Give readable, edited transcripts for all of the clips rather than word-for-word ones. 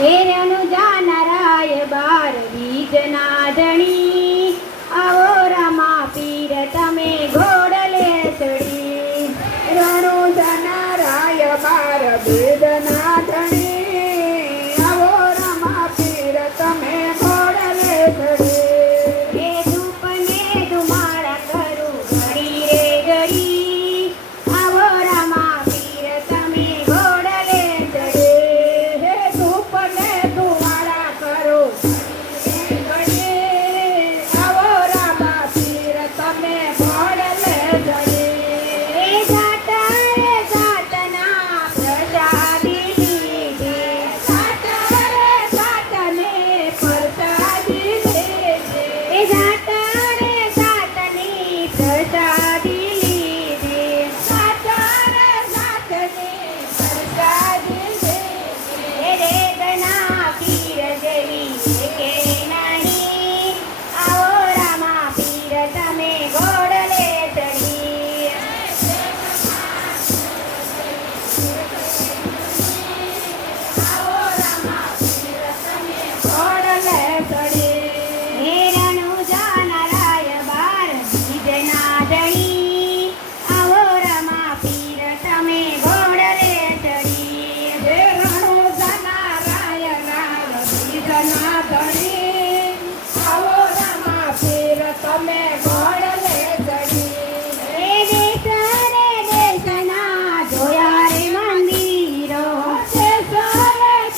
એરનું જાનરાય બાર બીજના ધણી, આવો રામા પીર તમે ઘોડલે ચડી. રણુ જાનરાય બાર બીજના ધણી, આવો રામા પીર તમે ઘોડલે ચડી. એ ધૂપને ધુમાડા કરું ઘડી રે ઘડી, આવો રામા પીર તમે ઘોડલે ચડી. હે ધૂપને ધુમાડા કરો ઘડી, આવો રામા પીર તમે ઘોડલે ચડી. એ જાતા રે જાતના પ્રસાદી લીધી, સાતા રે સાતને પ્રસાદી દેજે. એ જાતા રે જાતની પ્રસાદી લીધી. સાતા રે સાતને પ્રસાદી દેજે. એ રેતના પીર જેવી કે નહીં, આવો રામા પીર તમે ઘોડલે ચડી. આવો રામા પીર તમે ઘોડલે ચડી. હેરણું જાનરાય બાર બીજના ધણી, આવો રામા પીર તમે ઘોડલે ચડી. હે રણુ જાનરાય રામ બીજના ધણી, આવો રામા પીર તમે ઘોડલે ચડી. એ દેશ રે દેશના જોયા રે મંદિરો,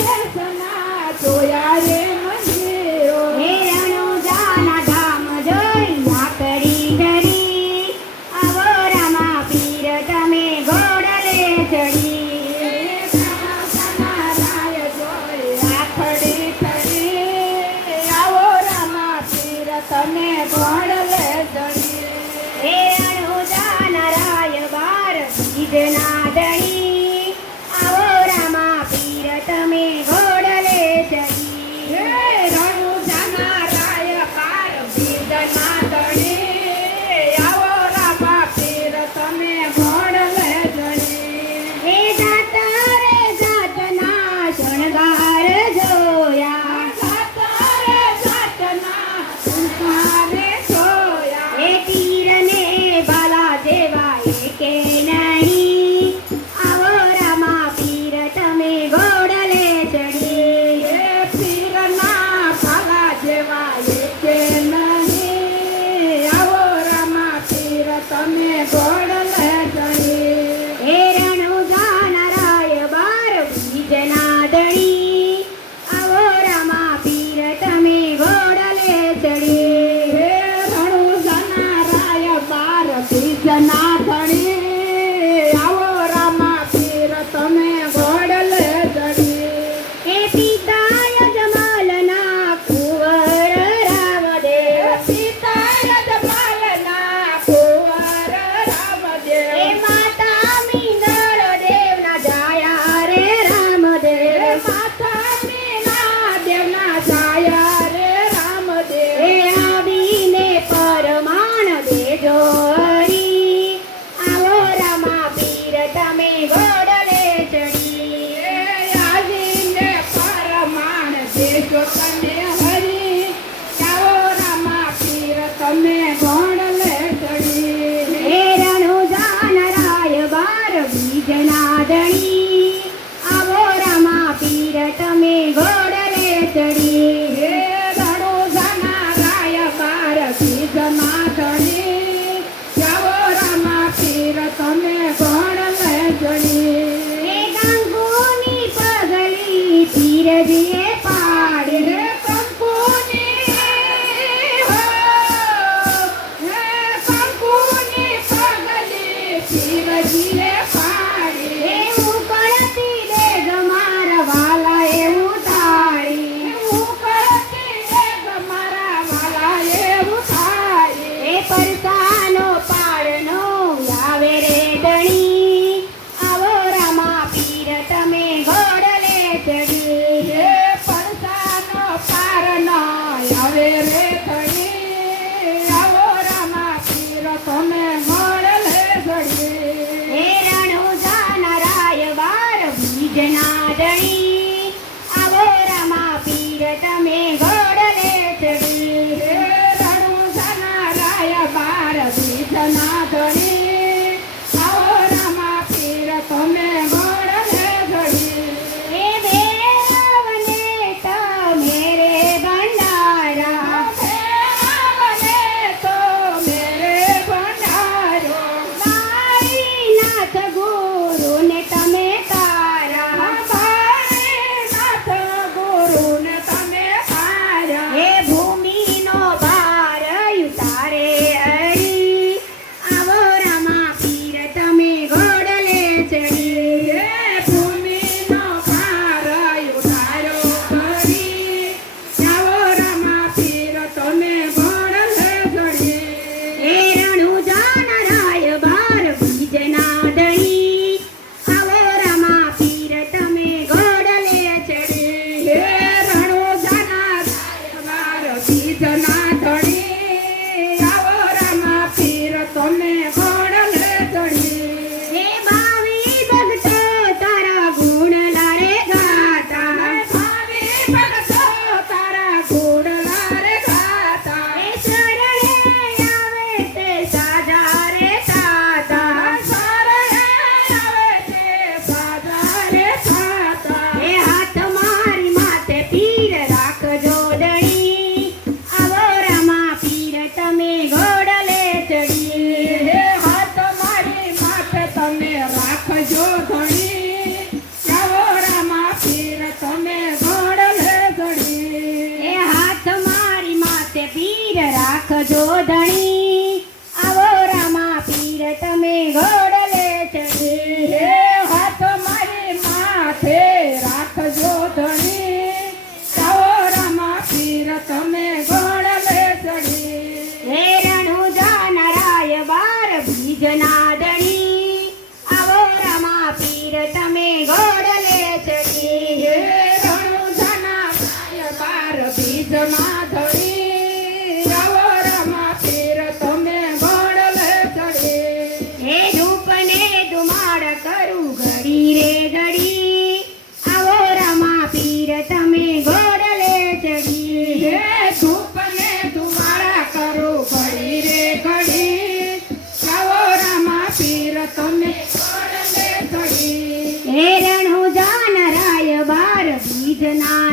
દેશના જોયા રે મંદિરો. હેરણું જાના ધામ જોઈ લાકડી ધરી, આવો રામા પીર તમે ઘોડલે ચડી. જાનરાય જોઈ આખડી ખડી, આવો રામા પીર તમે ઘોડલે ચડી. હેરણું જાનરાય બાર બીજના ધણી, આવો રામા પીર તમે ઘોડલે ચડી. હે રણુ જાનરાય બાર બીજના ધણી, આવો રામા પીર તમે ઘોડલે ચડી. હે જાતા રે જાતના શણગાર જોયા, સાતા રે સાતના સંસારે જોયા. હે પીરને બાલા જેવા એકે નહીં, આવો રામા પીર તમે ઘોડલે ચડી. હે પીરના ભાલા જેવા એકે નહીં, આવો રામા પીર તમે ઘોડલે ચડી. હેરણું જાનરાય બાર બીજના ધણી, આવો રામા પીર તમે ઘોડલે ચડી. હે રણુ જાનરાય બાર બીજના ધણી, આવો રામા પીર તમે ઘોડલે ચડી. હે પિતા યજમાલના કુંવર રામદેવ, સીતા યજમાલના કુંવર હે રામદેવ. માતા મીનળ દેવના જાયા રે રામદેવ, માતા મીના દેવના જાયા રે રામદેવ. હે આવીને પરમાણ દેજો હરી, આવો રામા પીર તમે ઘોડલે ચડી. આવીને પરમાણ દેજો તમે હરી, આવો રામા પીર તમે ઘોડલે ચડી. હેરણું જાનરાય બાર બીજના ધણી, આવો રામા પીર તમે ઘોડલે ચડી. હે રણુ જાનરાય બાર બીજના ધણી, આવો રામા પીર તમે ઘોડલે ચડી. હે કંકુની પગલી પીરજીએ પાડી, હે કંકુની હો, હે કંકુની પગલી પીરજીએ પાડી. હે ઉકળતી દેગ મારા વાલા એ ઉતારી, ઉકળતી દેગ મારા વાલા એવું થાય. હે પરસાનો પાડનો આવે રે ધણી, આવો રામા પીર તમે ઘોડલે ચડી. હે જો ધણી આવો રામા પીર તમે ઘોડલે ચડી હે હાથ મારી માથે રાખજો ધણી આવો રામા પીર તમે ઘોડલે ચડી હે રણુજા નરાય બાર બીજના ધણી આવો રામા પીર તમે ઘોડલે ચડી હે રણુજાના ભાઈ બાર બીજમાં ધણી આવો રામા પીર તમે ઘોડલે ચડી હે ધૂપને ધુમાડ કરું ઘડી રે ઘડી આવો રામા પીર તમે ઘોડલે ચડી હે ધૂપને ધુમાડા કરો ઘડી રે ઘડી આવો રામા પીર તમે ઘોડલે ચડી હે રણુજા નરાય બાર બીજના